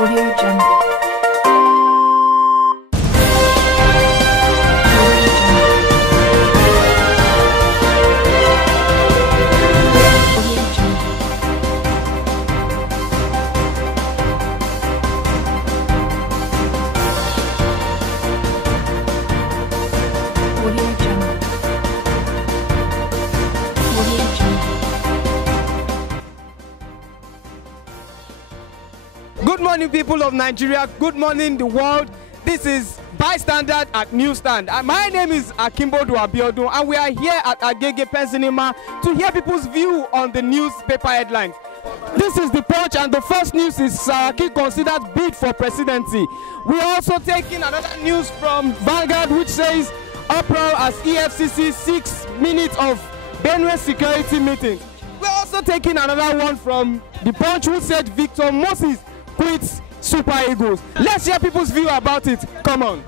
Audio Jungle. Good morning, people of Nigeria. Good morning, the world. This is Bystander at Newsstand. My name is Akimbo Abiodun, and we are here at Agege Pensinema to hear people's view on the newspaper headlines. This is the Punch, and the first news is Saraki considered bid for presidency. We are also taking another news from Vanguard, which says uproar as EFCC 6 minutes of Benue security meeting. We're also taking another one from the Punch, who said Victor Moses quits Super Eagles. Let's hear people's view about it. Come on.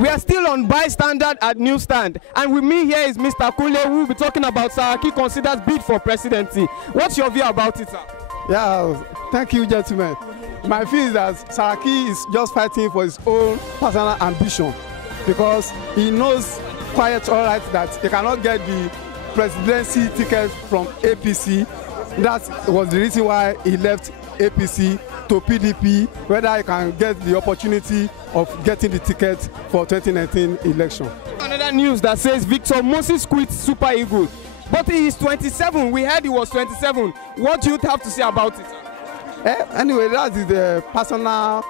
We are still on Bystander at Newsstand, and with me here is Mr. Kule, who will be talking about Saraki considers bid for presidency. What's your view about it, sir? Yeah, thank you, gentlemen. My view is that Saraki is just fighting for his own personal ambition, because he knows quite all right that he cannot get the presidency ticket from APC. That was the reason why he left APC to PDP, whether he can get the opportunity of getting the ticket for 2019 election. Another news that says Victor Moses quits Super Eagles, but he is 27. We heard he was 27. What do you have to say about it, sir? Anyway, that is the personal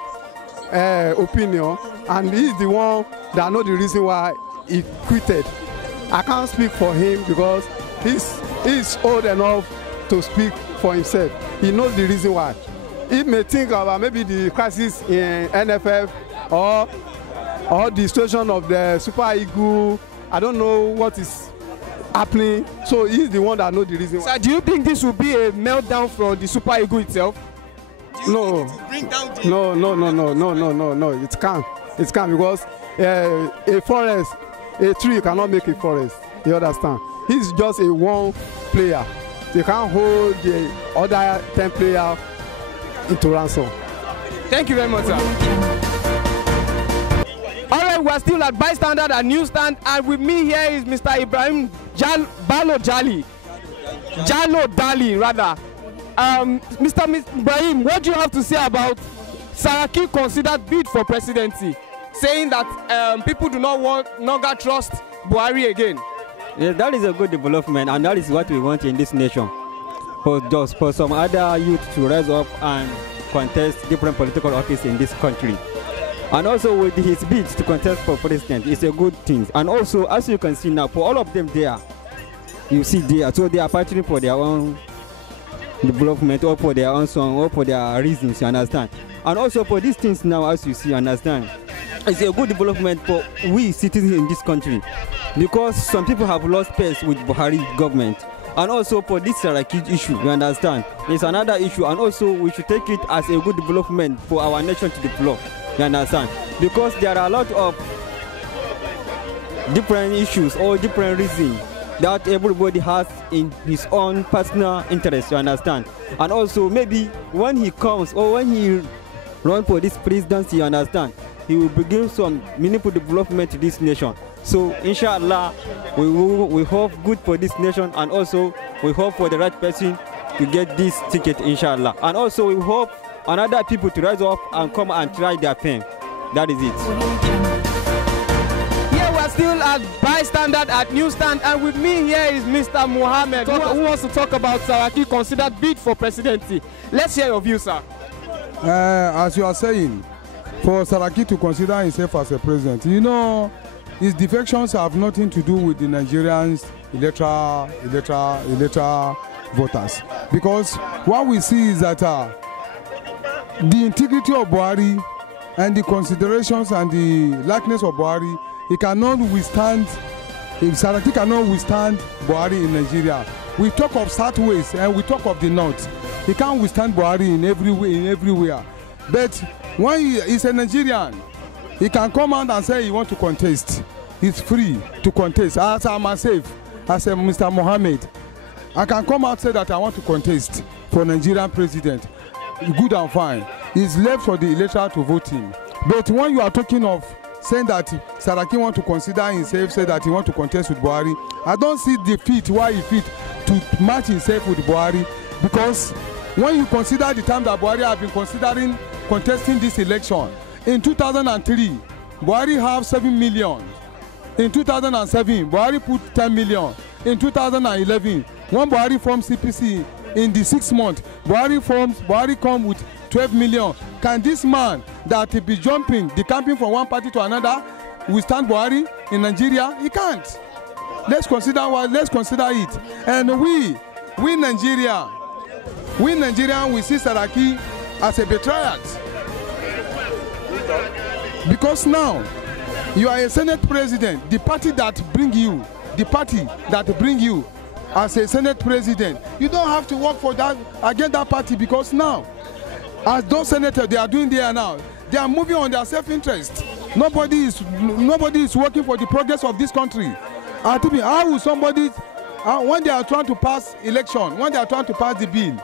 opinion, and he's the one that knows the reason why he quitted. I can't speak for him because he's old enough to speak for himself. He knows the reason why. He may think about maybe the crisis in NFF or the situation of the Super Eagle. I don't know what is happening. So he's the one that knows the reason why. So do you think this will be a meltdown from the Super Eagle itself? No, it can't. It can't, because a forest, a tree cannot make a forest. You understand? He's just a one player. You can't hold the other 10 players into ransom. Thank you very much, sir. All right, we're still at Bystander at Newsstand, and with me here is Mr. Ibrahim Jalo Dali, rather. Mr. Ibrahim, what do you have to say about Saraki considered bid for presidency, saying that people do not longer trust Buhari again? Yeah, that is a good development, and that is what we want in this nation. For some other youth to rise up and contest different political office in this country. And also with his bids to contest for president, it's a good thing. And also, as you can see now, for all of them there, you see there, so they are fighting for their own development, or for their own song, or for their reasons, you understand. And also for these things now, as you see, you understand, it's a good development for we citizens in this country, because some people have lost pace with Buhari government. And also for this Saraki issue, you understand, it's another issue, and also we should take it as a good development for our nation to develop, you understand, because there are a lot of different issues or different reasons that everybody has in his own personal interest, you understand. And also maybe when he comes or when he runs for this presidency, you understand, he will begin some meaningful development to this nation. So inshallah, we hope good for this nation, and also we hope for the right person to get this ticket, inshallah. And also we hope another people to rise up and come and try their pen. That is it. Here we're still at Bystander at Newsstand, and with me here is Mr. Mohammed, who wants to talk about Saraki considered bid for presidency. Let's hear your view, sir. As you are saying, for Saraki to consider himself as a president, you know, his defections have nothing to do with the Nigerians' electoral voters. Because what we see is that the integrity of Buhari and the considerations and the likeness of Buhari, he cannot withstand, if Saraki cannot withstand Buhari in Nigeria. We talk of Southwest and we talk of the North. He can't withstand Buhari in everywhere. But when he's a Nigerian, he can come out and say he want to contest. He's free to contest. As I'm myself, as a Mr. Mohammed, I can come out and say that I want to contest for Nigerian president. Good and fine. It's left for the electorate to vote him. But when you are talking of saying that Saraki want to consider himself, say that he want to contest with Buhari, I don't see the fit why he fit to match himself with Buhari, because when you consider the time that Buhari have been considering contesting this election, in 2003 Buhari have 7 million, in 2007 Buhari put 10 million, in 2011 when Buhari formed CPC, in the 6 months Buhari come with 12 million. Can this man that be jumping, the camping from one party to another, withstand Buhari in Nigeria? He can't. Let's consider it. And we Nigeria, we see Saraki as a betrayer. Because now you are a Senate president, the party that bring you as a Senate president, you don't have to work for that against that party, because now as those senators they are doing there now, they are moving on their self-interest. Nobody is working for the progress of this country. How will somebody, when they are trying to pass election, when they are trying to pass the bill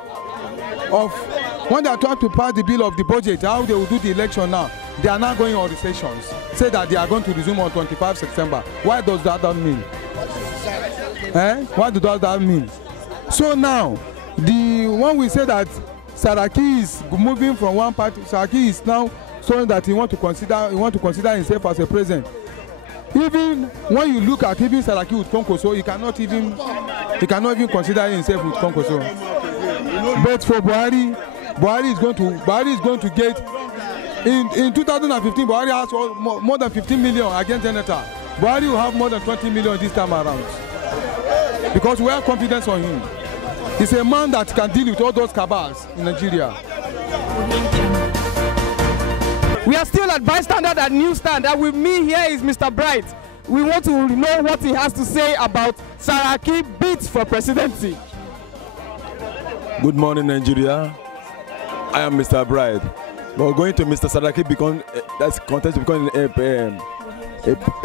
of the budget, how they will do the election now? They are now going on recessions. Say that they are going to resume on 25 September. Why does that mean? What does that mean? So now, when we say that Saraki is moving from one party, Saraki is now showing that he want to consider himself as a president. Even when you look at even Saraki with Konkoso, he cannot even consider himself with Konkoso. But for Buhari is going to get in 2015. Buhari has more than 15 million against Janata. Buhari will have more than 20 million this time around, because we have confidence on him. He's a man that can deal with all those cabals in Nigeria. We are still at Bystander at Newsstand, and with me here is Mr. Bright. We want to know what he has to say about Saraki bids for presidency. Good morning, Nigeria. I am Mr. Bright. We're going to Mr. Saraki that's contest to become a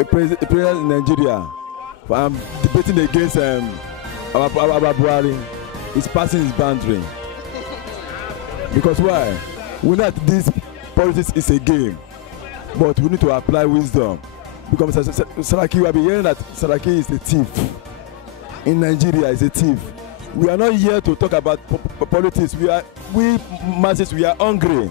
president in Nigeria. I'm debating against our Buhari. He's passing his boundary. Because why? We know that this politics is a game, but we need to apply wisdom. Because Saraki, we have been hearing that Saraki is a thief. In Nigeria, is a thief. We are not here to talk about politics. We masses, we are hungry.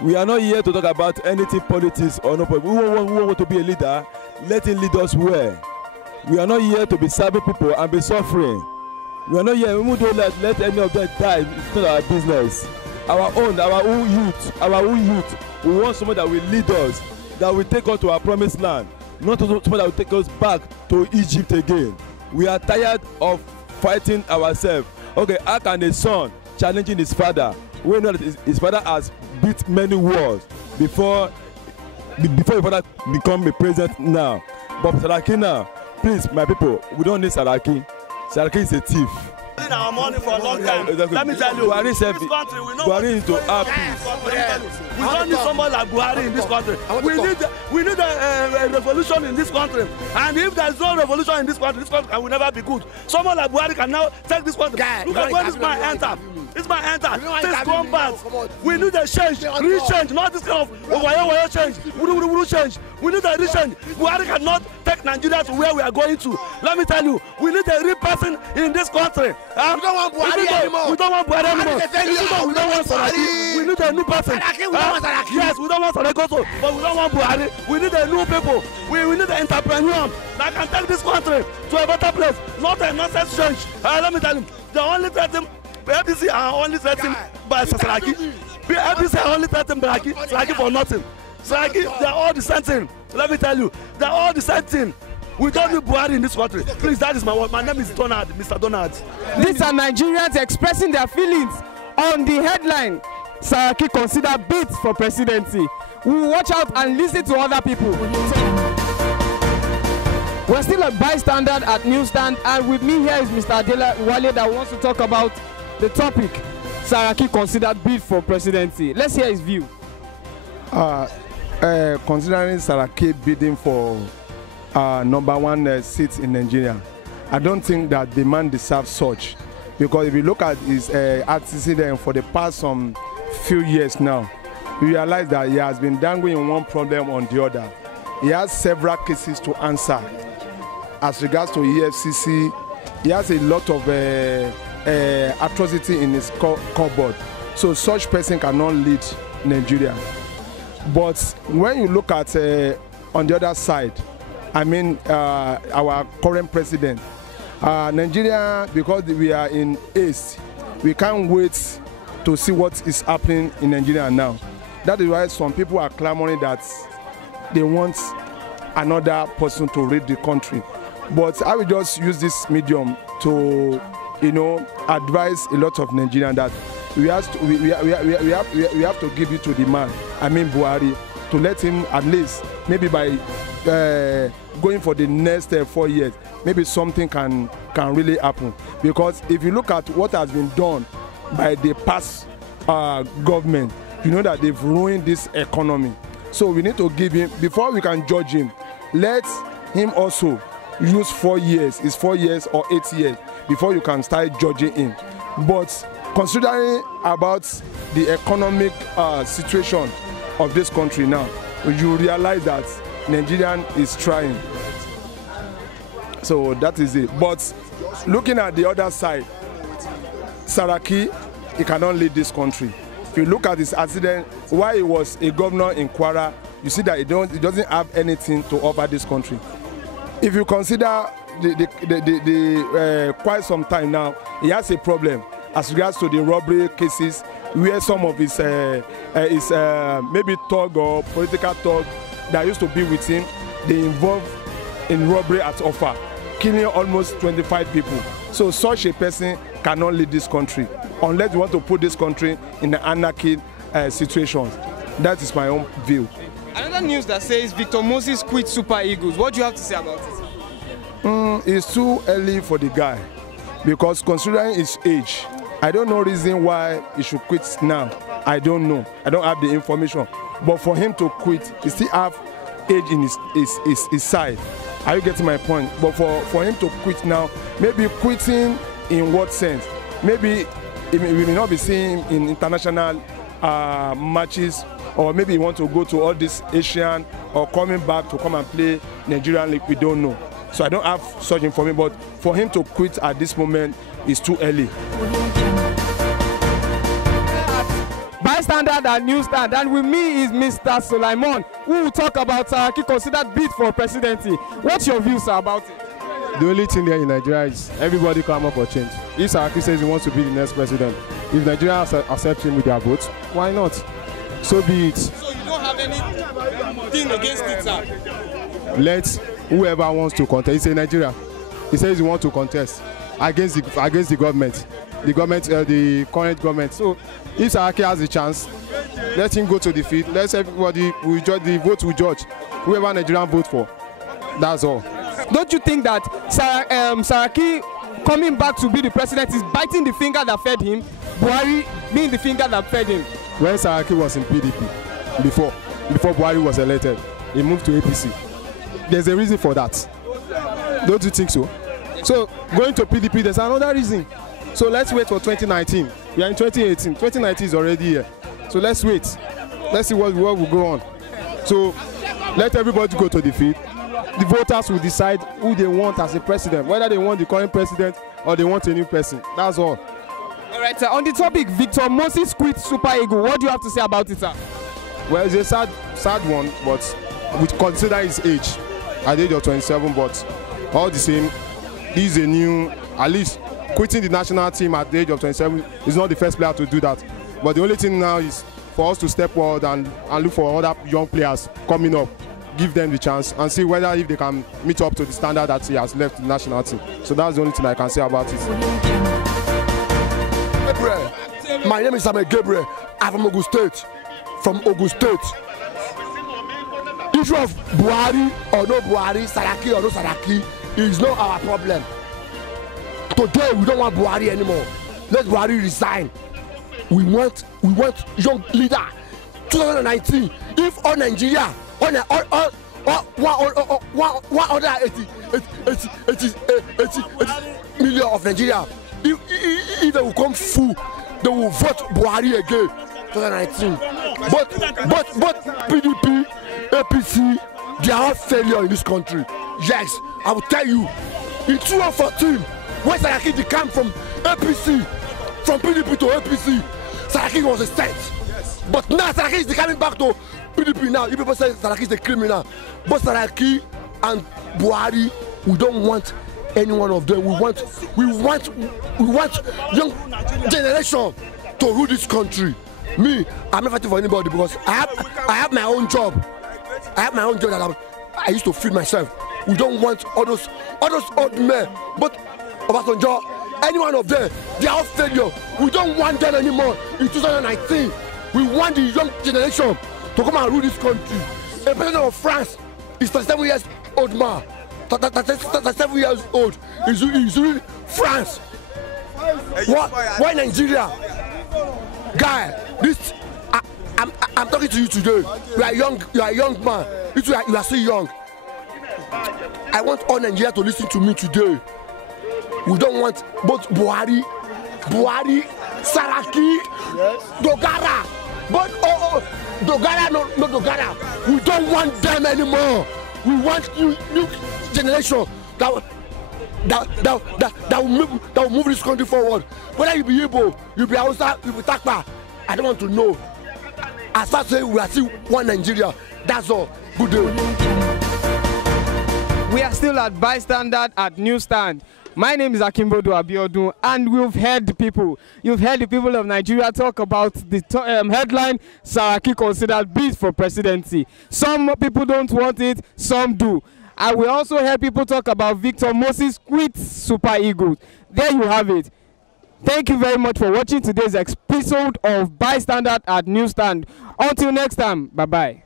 We are not here to talk about anything politics or no politics. We want to be a leader. Let him lead us well. We are not here to be serving people and be suffering. We are not here. We don't let any of them die. It's not our business. Our own youth. We want someone that will lead us, that will take us to our promised land, not someone that will take us back to Egypt again. We are tired of fighting ourselves. Okay, how can a son challenging his father? We know that his father has beat many wars before his father become a president now. But Saraki now, please, my people, we don't need Saraki. Saraki is a thief. Our money for a long time. Exactly. Let me tell you, Buhari this country, we know Buhari is to have peace. We don't need somebody like Buhari in this country. We need a revolution in this country. And if there is no revolution in this country will never be good. Someone like Buhari can now take this country. Look at where this man entered. This man entered. Things gone bad. We need a change, re-change, not this kind of wire change. Change. We need a re-change. Buhari cannot take Nigeria to where we are going to. Let me tell you, we need a real person in this country. We don't want Buhari anymore. We don't want Buhari anymore. We don't want Saraki. We need a new person. Yes, we don't want Saraki also, but we don't want Buhari. We need a new people. We need an entrepreneur that can take this country to a better place, not a nonsense change. Let me tell you, the only threatened, APC are only threatened by Saraki. APC are only threatened by Saraki for nothing. Saraki, they are all the same thing. Let me tell you, they are all the same thing. We don't need Buhari in this country. Please, that is my word. My name is Donald, Mr. Donald. These are Nigerians expressing their feelings on the headline. Saraki consider bids for presidency. We will watch out and listen to other people. We're still a bystander at Newsstand, and with me here is Mr. Adela Wale that wants to talk about the topic. Saraki considered bid for presidency? Let's hear his view. Considering Saraki bidding for #1 seat in Nigeria, I don't think that the man deserves such, because if you look at his antecedent for the past few years now, you realize that he has been dangling one problem on the other. He has several cases to answer. As regards to EFCC, he has a lot of atrocity in his cupboard. So such person cannot lead Nigeria. But when you look at on the other side, I mean our current president, Nigeria, because we are in haste, we can't wait to see what is happening in Nigeria now. That is why some people are clamoring that they want another person to lead the country. But I will just use this medium to, advise a lot of Nigerians that we have to give it to the man, I mean Buhari, to let him at least, maybe by going for the next 4 years, maybe something can really happen. Because if you look at what has been done by the past government, you know that they've ruined this economy. So we need to give him, before we can judge him, let him also use 4 years, it's 4 years or 8 years before you can start judging him. But considering about the economic situation of this country now, you realize that Nigerian is trying. So that is it. But looking at the other side, Saraki, he cannot lead this country. If you look at his accident, while he was a governor in Kwara, you see that he doesn't have anything to offer this country. If you consider quite some time now, he has a problem as regards to the robbery cases, where some of his maybe thug or political thug that used to be with him, they involved in robbery at Offa, killing almost 25 people. So such a person cannot lead this country unless you want to put this country in an anarchy situation. That is my own view. Another news that says Victor Moses quit Super Eagles. What do you have to say about it? It's too early for the guy, because considering his age, I don't know reason why he should quit now. I don't know. I don't have the information. But for him to quit, he still have age in his side. Are you getting my point? But for him to quit now, maybe quitting in what sense? Maybe we may not be seeing him in international matches, or maybe he want to go to all this Asian, or coming back to come and play Nigerian League. We don't know. So I don't have such information. But for him to quit at this moment is too early. Bystander and newsstand, and with me is Mr. Sulaiman, who will talk about Saraki considered bid for presidency. What's your views, sir, about it? The only thing there in Nigeria is everybody come up for change. If Saraki says he wants to be the next president, if Nigeria accepts him with their votes, why not? So be it. So you don't have anything against it, sir? Let whoever wants to contest. He says Nigeria. He says he wants to contest against the government, the current government. So if Saraki has a chance, let him go to the field. Let everybody will judge. The vote will judge whoever Nigerian vote for. That's all. Don't you think that Saraki coming back to be the president is biting the finger that fed him, Buhari being the finger that fed him? When Saraki was in PDP, before Buhari was elected, he moved to APC. There's a reason for that. Don't you think so? So going to PDP, there's another reason. So let's wait for 2019. We are in 2018. 2019 is already here. So let's wait. Let's see what will go on. So let everybody go to the field. The voters will decide who they want as a president, whether they want the current president or they want a new person. That's all. All right, sir. On the topic, Victor Moses quit Super Eagles. What do you have to say about it, sir? Well, it's a sad one, but we consider his age at the age of 27. But all the same, he's a new, at least quitting the national team at the age of 27 is not the first player to do that. But the only thing now is for us to step forward and look for other young players coming up, give them the chance and see whether if they can meet up to the standard that he has left the national team. So that's the only thing I can say about it. Gabriel. My name is Samuel Gabriel. I'm from Ogun State. Issue of Buhari or no Buhari, Saraki or no Saraki is not our problem. Today we don't want Buhari anymore. Let Buhari resign. we want young leader. 2019, if all Nigeria, all 180 million of Nigeria, if they will come full, they will vote Buhari again. 2019. But PDP, APC, they are all failure in this country. Yes, I will tell you. In 2014, when Saraki came from APC, from PDP to APC, Saraki was a saint. Yes. But now Saraki is coming back to PDP now. If people say Saraki is a criminal, but Saraki and Buhari, we don't want any one of them. We want young generation to rule this country. Me, I'm not fighting for anybody because I have my own job. I have my own job that I used to feed myself. We don't want all those old men. But Obasanjo, any one of them, they are all failure. We don't want them anymore. In 2019, we want the young generation to come and rule this country. A president of France is 37 years old man. 37 years old. He's ruling France. Why Nigeria? Guy, this I'm talking to you today. You are young. You are a young man. You are still young. I want all Nigeria to listen to me today. We don't want both Buhari, Saraki, yes. Dogara. But Dogara, no Dogara. We don't want them anymore. We want new generation that will move this country forward. Whether you be Igbo, you be Hausa, you be Takpa, I don't want to know. As far as we are still one Nigeria, that's all. Good day. We are still at Bystander at Newsstand. My name is Akimbodu Abiodun, and we've heard the people. You've heard the people of Nigeria talk about the headline, Saraki considered bid for presidency. Some people don't want it, some do. And we also heard people talk about Victor Moses quit Super Eagles. There you have it. Thank you very much for watching today's episode of Bystander at Newsstand. Until next time, bye-bye.